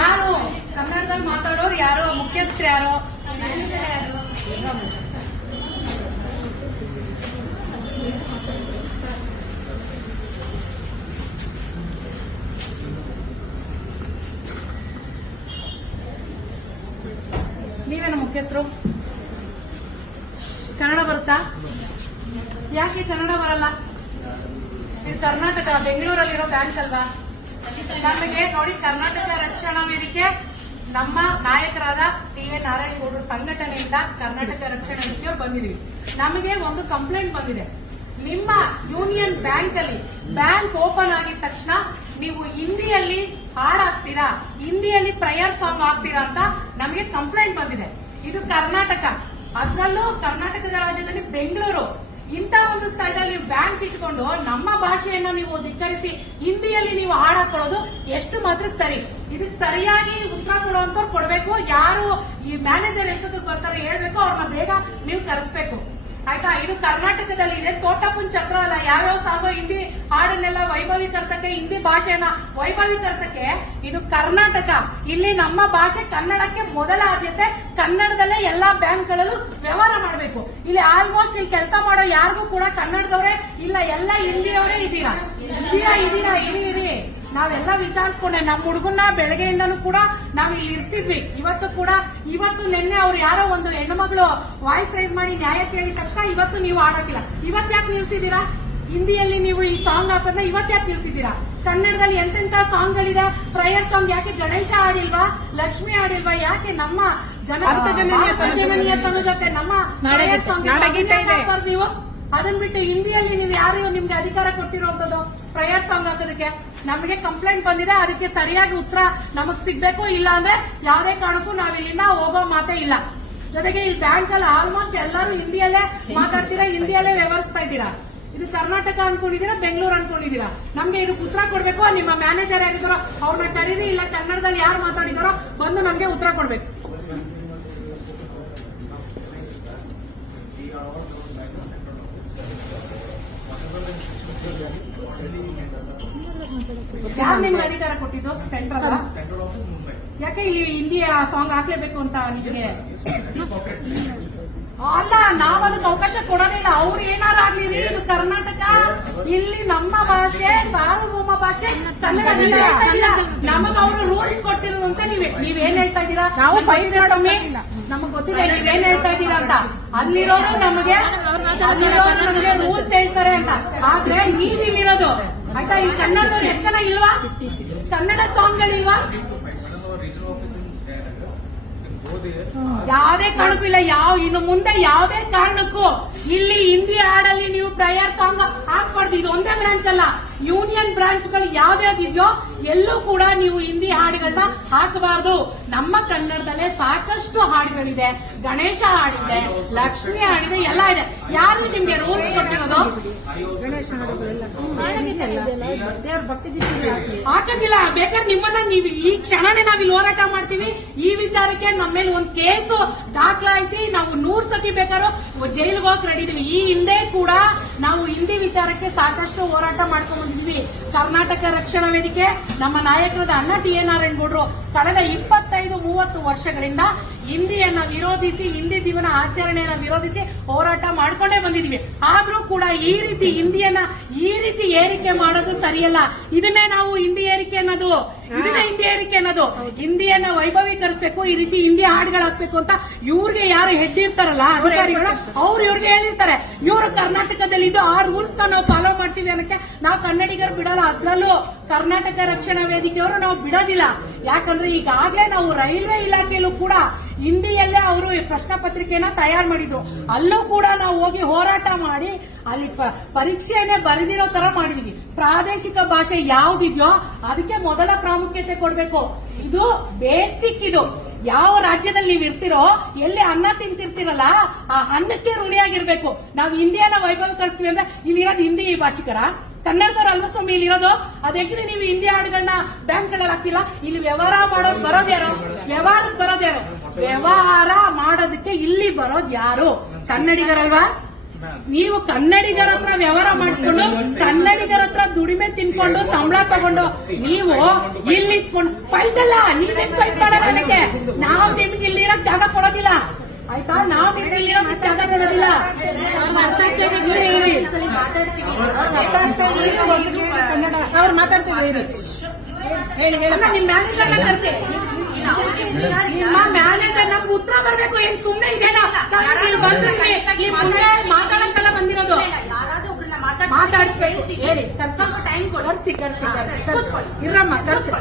ಯಾರು ಕನ್ನಡದಲ್ಲಿ ಮಾತಾಡೋರು ಯಾರು? ಮುಖ್ಯಸ್ಥರು ಯಾರು? ನೀವೇನ ಮುಖ್ಯಸ್ಥರು? ಕನ್ನಡ ಬರುತ್ತಾ? ಯಾಕೆ ಕನ್ನಡ ಬರಲ್ಲ? ಇದು ಕರ್ನಾಟಕ, ಬೆಂಗಳೂರಲ್ಲಿರೋ ಬ್ಯಾಂಕ್ ಅಲ್ವಾ? ನಮಗೆ ನೋಡಿ, ಕರ್ನಾಟಕ ರಕ್ಷಣಾ ವೇದಿಕೆ ನಮ್ಮ ನಾಯಕರಾದ ಟಿ.ಎ. ನಾರಾಯಣಗೌಡರು ಸಂಘಟನೆಯಿಂದ ಕರ್ನಾಟಕ ರಕ್ಷಣಾ ವೇದಿಕೆಯವರು ಬಂದಿದ್ದೀವಿ. ನಮಗೆ ಒಂದು ಕಂಪ್ಲೇಂಟ್ ಬಂದಿದೆ. ನಿಮ್ಮ ಯೂನಿಯನ್ ಬ್ಯಾಂಕ್ ಅಲ್ಲಿ ಬ್ಯಾಂಕ್ ಓಪನ್ ಆಗಿದ ತಕ್ಷಣ ನೀವು ಹಿಂದಿಯಲ್ಲಿ ಹಾಡಾಗ್ತೀರಾ, ಹಿಂದಿಯಲ್ಲಿ ಪ್ರೇಯರ್ ಸಾಂಗ್ ಆಗ್ತೀರಾ ಅಂತ ನಮಗೆ ಕಂಪ್ಲೇಂಟ್ ಬಂದಿದೆ. ಇದು ಕರ್ನಾಟಕ, ಅದರಲ್ಲೂ ಕರ್ನಾಟಕದ ರಾಜ್ಯದಲ್ಲಿ ಬೆಂಗಳೂರು. ಇಂಥ ಒಂದು ಸ್ಥಳದಲ್ಲಿ ನೀವು ಬ್ಯಾಂಕ್ ಇಟ್ಕೊಂಡು ನಮ್ಮ ಭಾಷೆಯನ್ನ ನೀವು ಧಿಕ್ಕರಿಸಿ ಹಿಂದಿಯಲ್ಲಿ ನೀವು ಹಾಡಾಕೊಳ್ಳೋದು ಎಷ್ಟು ಮಾತ್ರಕ್ಕೆ ಸರಿ? ಇದಕ್ಕೆ ಸರಿಯಾಗಿ ಉತ್ತರ ಕೊಡುವಂತವ್ರು ಕೊಡಬೇಕು. ಯಾರು ಈ ಮ್ಯಾನೇಜರ್ ಎಷ್ಟೊತ್ತಿಗೆ ಬರ್ತಾರೆ ಹೇಳ್ಬೇಕು, ಅವ್ರನ್ನ ಬೇಗ ನೀವು ಕರೆಸ್ಬೇಕು, ಆಯ್ತಾ? ಇದು ಕರ್ನಾಟಕದಲ್ಲಿ ಇದೆ. ತೋಟಪುನ್ ಛತ್ರ ಅಲ್ಲ. ಯಾವ್ಯಾವ ಸಾಗೋ ಹಿಂದಿ ಹಾಡನ್ನೆಲ್ಲ ವೈಭವೀಕರಿಸಕ್ಕೆ, ಹಿಂದಿ ಭಾಷೆಯನ್ನ ವೈಭವೀಕರಿಸಕ್ಕೆ ಇದು ಕರ್ನಾಟಕ. ಇಲ್ಲಿ ನಮ್ಮ ಭಾಷೆ ಕನ್ನಡಕ್ಕೆ ಮೊದಲ ಆದ್ಯತೆ. ಕನ್ನಡದಲ್ಲೇ ಎಲ್ಲಾ ಬ್ಯಾಂಕ್ಗಳಲ್ಲೂ ವ್ಯವಹಾರ ಮಾಡಬೇಕು. ಇಲ್ಲಿ ಆಲ್ಮೋಸ್ಟ್ ಇಲ್ಲಿ ಕೆಲಸ ಮಾಡೋ ಯಾರಿಗೂ ಕೂಡ ಕನ್ನಡದವರೇ ಇಲ್ಲ, ಎಲ್ಲ ಹಿಂದಿಯವರೇ ಇದ್ದೀರಾ. ಇರಿ ನಾವೆಲ್ಲ ವಿಚಾರಿಸ್ಕೊಂಡೆ. ನಮ್ಮ ಹುಡುಗನ್ನ ಬೆಳಗ್ಗೆಯಿಂದನೂ ಕೂಡ ನಾವು ಇಲ್ಲಿ ಇರಿಸಿದ್ವಿ. ಇವತ್ತು ನಿನ್ನೆ ಅವ್ರು ಯಾರೋ ಒಂದು ಹೆಣ್ಮಗಳು ವಾಯ್ಸ್ ರೈಸ್ ಮಾಡಿ ನ್ಯಾಯ ಕೇಳಿದ ತಕ್ಷಣ ಇವತ್ತು ನೀವು ಆಡೋಕಿಲ್ಲ. ಇವತ್ತು ಯಾಕೆ ನಿಲ್ಸಿದ್ದೀರಾ? ಹಿಂದಿಯಲ್ಲಿ ನೀವು ಈ ಸಾಂಗ್ ಹಾಕೋದನ್ನ ಇವತ್ತು ಯಾಕೆ ನಿಲ್ಸಿದ್ದೀರಾ? ಕನ್ನಡದಲ್ಲಿ ಎಂತೆಂತ ಸಾಂಗ್ಗಳಿದೆ. ಪ್ರೇಯರ್ ಸಾಂಗ್ ಯಾಕೆ ಗಣೇಶ ಆಡಿಲ್ವಾ? ಲಕ್ಷ್ಮಿ ಆಡಿಲ್ವಾ? ಯಾಕೆ ನಮ್ಮ ಜನನೀಯ ತನು ಜೊತೆ ನಮ್ಮ ಪ್ರೇಯರ್ ಸಾಂಗ್ ನೀವು ಅದನ್ನ ಬಿಟ್ಟು ಹಿಂದಿಯಲ್ಲಿ ನೀವು ಯಾರು ನಿಮ್ಗೆ ಅಧಿಕಾರ ಕೊಟ್ಟಿರುವಂತದ್ದು ಪ್ರೇಯರ್ ಸಾಂಗ್ ಹಾಕೋದಕ್ಕೆ? ನಮಗೆ ಕಂಪ್ಲೇಂಟ್ ಬಂದಿದೆ. ಅದಕ್ಕೆ ಸರಿಯಾಗಿ ಉತ್ತರ ನಮಗ್ ಸಿಗ್ಬೇಕು. ಇಲ್ಲ ಅಂದ್ರೆ ಯಾವುದೇ ಕಾರಣಕ್ಕೂ ನಾವಿಲ್ಲಿಂದ ಹೋಗೋ ಮಾತೇ ಇಲ್ಲ. ಜೊತೆಗೆ ಈ ಬ್ಯಾಂಕ್ ಅಲ್ಲಿ ಆಲ್ಮೋಸ್ಟ್ ಎಲ್ಲರೂ ಹಿಂದಿಯಲ್ಲೇ ಮಾತಾಡ್ತೀರಾ, ಹಿಂದಿಯಲ್ಲೇ ವ್ಯವಹರಿಸ್ತಾ ಇದ್ದೀರಾ. ಇದು ಕರ್ನಾಟಕ ಅನ್ಕೊಂಡಿದೀರಾ, ಬೆಂಗಳೂರು ಅನ್ಕೊಂಡಿದೀರಾ? ನಮ್ಗೆ ಇದಕ್ಕೆ ಉತ್ತರ ಕೊಡ್ಬೇಕು. ನಿಮ್ಮ ಮ್ಯಾನೇಜರ್ ಯಾರಿದ್ದಾರೋ ಅವ್ರನ್ನ ಕರೀರಿ, ಇಲ್ಲ ಕನ್ನಡದಲ್ಲಿ ಯಾರು ಮಾತಾಡಿದಾರೋ ಬಂದು ನಮ್ಗೆ ಉತ್ತರ ಕೊಡ್ಬೇಕು. ಯಾರು ನಿಮ್ಗೆ ಅಧಿಕಾರ ಕೊಟ್ಟಿದ್ದು? ಸೆಂಟ್ರಲ್ ಯಾಕೆ ಇಲ್ಲಿ ಹಿಂದಿ ಸಾಂಗ್ ಹಾಕ್ಲೇಬೇಕು ಅಂತ ನಿಮಗೆ? ಅಲ್ಲ, ನಾವ್ ಅದಕ್ಕೆ ಅವಕಾಶ ಕೊಡೋದಿಲ್ಲ. ಅವ್ರು ಏನಾರು ಆಗ್ಲಿ, ಇದು ಕರ್ನಾಟಕ, ಇಲ್ಲಿ ನಮ್ಮ ಭಾಷೆ ಸಾರ್ವಭೌಮ ಭಾಷೆ ಕನ್ನಡ. ನಮಗ್ ಅವರು ರೂಲ್ಸ್ ಕೊಟ್ಟಿರೋದು ಅಂತ ನೀವೇನ್ ಹೇಳ್ತಾ ಇದ್ದೀರಾ? ನಮಗ್ ಗೊತ್ತಿಲ್ಲ ನೀವೇನ್ ಹೇಳ್ತಾ ಇದ್ದೀರಾ ಅಂತ. ಅಲ್ಲಿರೋರು ನಮಗೆ ರೂಲ್ಸ್ ಹೇಳ್ತಾರೆ ಅಂತ. ಆದ್ರೆ ನೀವ್ ಇಲ್ಲಿರೋದು ಆಯ್ತಾ? ಈ ಕನ್ನಡದವ್ರು ಎಷ್ಟು ಜನ ಇಲ್ವಾ? ಕನ್ನಡ ಸಾಂಗ್ಗಳಿಲ್ವಾ? ಯಾವುದೇ ಕಾರಣಕ್ಕೂ ಇಲ್ಲ. ಇನ್ನು ಮುಂದೆ ಯಾವುದೇ ಕಾರಣಕ್ಕೂ ಇಲ್ಲಿ ಹಿಂದಿ ಹಾಡಲ್ಲಿ ನೀವು ಪ್ರೇಯರ್ ಸಾಂಗ್ ಹಾಕ್ಬಾರ್ದು. ಇದು ಒಂದೇ ಬ್ರಾಂಚ್ ಅಲ್ಲ, ಯೂನಿಯನ್ ಬ್ರಾಂಚ್ಗಳು ಯಾವ್ದ್ಯಾವ್ದಿದೆಯೋ ಎಲ್ಲೂ ಕೂಡ ನೀವು ಹಿಂದಿ ಹಾಡುಗಳನ್ನ ಹಾಕಬಾರ್ದು. ನಮ್ಮ ಕನ್ನಡದಲ್ಲೇ ಸಾಕಷ್ಟು ಹಾಡುಗಳಿದೆ. ಗಣೇಶ ಹಾಡಿದೆ, ಲಕ್ಷ್ಮಿ ಹಾಡಿದೆ, ಎಲ್ಲ ಇದೆ. ಯಾರು ನಿಮ್ಗೆ ರೂಲ್ಸ್ ಕೊಟ್ಟಿರೋದು? ಹಾಕೋದಿಲ್ಲ. ಬೇಕಾದ್ರೆ ನಿಮ್ಮನ್ನ ನೀವು ಈ ಕ್ಷಣನೇ ನಾವಿಲ್ಲಿ ಹೋರಾಟ ಮಾಡ್ತೀವಿ. ಈ ವಿಚಾರಕ್ಕೆ ನಮ್ಮ ಮೇಲೆ ಒಂದು ಕೇಸು ದಾಖಲಾಯಿಸಿ ನಾವು 100 ಸತಿ ಬೇಕಾದ್ರೂ ಜೈಲಿಗೆ ಹೋಗಕ್ ರೆಡಿ ಇದೀವಿ. ಈ ಹಿಂದೆ ಕೂಡ ನಾವು ಹಿಂದಿ ವಿಚಾರಕ್ಕೆ ಸಾಕಷ್ಟು ಹೋರಾಟ ಮಾಡ್ಕೊಂಡು ಬಂದಿದ್ವಿ. ಕರ್ನಾಟಕ ರಕ್ಷಣಾ ವೇದಿಕೆ ನಮ್ಮ ನಾಯಕರಾದ ಅಣ್ಣ ಟಿ.ಎ. ನಾರಾಯಣಗೌಡರು ಕಳೆದ 25-30 ವರ್ಷಗಳಿಂದ ಹಿಂದಿಯನ್ನ ವಿರೋಧಿಸಿ, ಹಿಂದಿ ದಿವನ ಆಚರಣೆಯನ್ನ ವಿರೋಧಿಸಿ ಹೋರಾಟ ಮಾಡ್ಕೊಂಡೇ ಬಂದಿದೀವಿ. ಆದ್ರೂ ಕೂಡ ಈ ರೀತಿ ಹಿಂದಿಯನ್ನ ಈ ರೀತಿ ಏರಿಕೆ ಮಾಡೋದು ಸರಿಯಲ್ಲ. ಇದನ್ನೇ ನಾವು ಹಿಂದಿ ಏರಿಕೆ ಅನ್ನೋದು. ಹಿಂದಿಯನ್ನ ವೈಭವೀಕರಿಸಬೇಕು, ಈ ರೀತಿ ಹಿಂದಿ ಹಾಡುಗಳು ಹಾಕ್ಬೇಕು ಅಂತ ಇವ್ರಿಗೆ ಯಾರು ಹೆಡ್ ಇರ್ತಾರಲ್ಲ ಅಧಿಕಾರಿಗಳು, ಅವ್ರು ಇವ್ರಿಗೆ ಹೇಳಿರ್ತಾರೆ. ಇವರು ಕರ್ನಾಟಕದಲ್ಲಿದ್ದು ಆ ರೂಲ್ಸ್ ನಾವು ಫಾಲೋ ಮಾಡ್ತೀವಿ ಅನ್ನಕ್ಕೆ ನಾವು ಕನ್ನಡಿಗರು ಬಿಡಲ್ಲ. ಅದ್ರಲ್ಲೂ ಕರ್ನಾಟಕ ರಕ್ಷಣಾ ವೇದಿಕೆಯವರು ನಾವು ಬಿಡೋದಿಲ್ಲ. ಯಾಕಂದ್ರೆ ಈಗಾಗಲೇ ನಾವು ರೈಲ್ವೆ ಇಲಾಖೆಯಲ್ಲೂ ಕೂಡ ಹಿಂದಿಯಲ್ಲೇ ಅವರು ಪ್ರಶ್ನೆ ಪತ್ರಿಕೆನ ತಯಾರು ಮಾಡಿದ್ರು. ಅಲ್ಲೂ ಕೂಡ ನಾವು ಹೋಗಿ ಹೋರಾಟ ಮಾಡಿ ಅಲ್ಲಿ ಪರೀಕ್ಷೆಯನ್ನೇ ಬರೆದಿರೋ ತರ ಮಾಡಿದೀವಿ. ಪ್ರಾದೇಶಿಕ ಭಾಷೆ ಯಾವ್ದಿದೆಯೋ ಅದಕ್ಕೆ ಮೊದಲ ಪ್ರಾಮುಖ್ಯತೆ ಕೊಡಬೇಕು. ಇದು ಬೇಸಿಕ್. ಇದು ಯಾವ ರಾಜ್ಯದಲ್ಲಿ ನೀವು ಇರ್ತಿರೋ, ಎಲ್ಲಿ ಅನ್ನ ತಿಂತಿರ್ತೀರಲ್ಲ ಆ ಅನ್ನಕ್ಕೆ ರೂಢಿಯಾಗಿರ್ಬೇಕು. ನಾವು ಹಿಂದಿಯನ್ನ ವೈಭವೀಕರಿಸ್ತೀವಿ ಅಂದ್ರೆ ಇಲ್ಲಿರೋದು ಹಿಂದಿ ಭಾಷಿಕರ, ಕನ್ನಡದವ್ರು ಅಲ್ವ ಸ್ವಾಮಿ ಇಲ್ಲಿರೋದು? ಅದಕ್ಕೆ ನೀವು ಹಿಂದಿ ಹಾಡುಗಳನ್ನ ಬ್ಯಾಂಕ್ಗಳಲ್ಲಿ ಹಾಕ್ತಿಲ್ಲ. ಇಲ್ಲಿ ವ್ಯವಹಾರ ಮಾಡೋದು ಬರೋದ್ಯಾರು? ವ್ಯವಹಾರಕ್ಕೆ ಬರೋದ್ಯಾರು? ವ್ಯವಹಾರ ಮಾಡೋದಕ್ಕೆ ಇಲ್ಲಿ ಬರೋದು ಯಾರು? ಕನ್ನಡಿಗರಲ್ವಾ? ನೀವು ಕನ್ನಡಿಗರ ಹತ್ರ ವ್ಯವಹಾರ ಮಾಡಿಕೊಂಡು ಕನ್ನಡಿಗರ ಹತ್ರ ದುಡಿಮೆ ತಿನ್ಕೊಂಡು ನಿಂತ್ಕೊಂಡು ಸಂಬಳ ತಗೊಂಡು ನೀವು ಇಲ್ಲಿ ನಿಂತ್ಕೊಂಡು ಫೈಟ್ ಅಲ್ಲ, ನೀವೇನ್ ಫೈಟ್ ಮಾಡೋಣ ನನಗೆ. ನಾವು ನಿಮ್ಗೆ ಇಲ್ಲಿರೋಕ್ ಜಾಗ ಕೊಡೋದಿಲ್ಲ ಆಯ್ತಾ, ನಾವು ನಿಮ್ಗೆ ಇಲ್ಲಿರೋಕ್ ಜಾಗ ಕೊಡೋದಿಲ್ಲ. ಅವ್ರು ಮಾತಾಡ್ತಿದ್ರು ನಿಮ್ ಮ್ಯಾನೇಜರ್ನ ಕರ್ಸಿ, ನಿಮ್ಮ ಮ್ಯಾನೇಜರ್ ನಮ್ಗೆ ಉತ್ತರ ಬರ್ಬೇಕು. ಏನ್ ಸುಮ್ನೆ ಇದೆಯಲ್ಲ ಮಾತಾಡಕ್ಕೆಲ್ಲ ಬಂದಿರೋದು, ಮಾತಾಡಿಸ್ಬೇಕು. ಹೇಳಿ ಕರ್ಸಿ, ಟೈಮ್ ಕೊಡಿ, ಕರ್ಸಿ ಇರಮ್ಮ ಕರ್ಸಿ.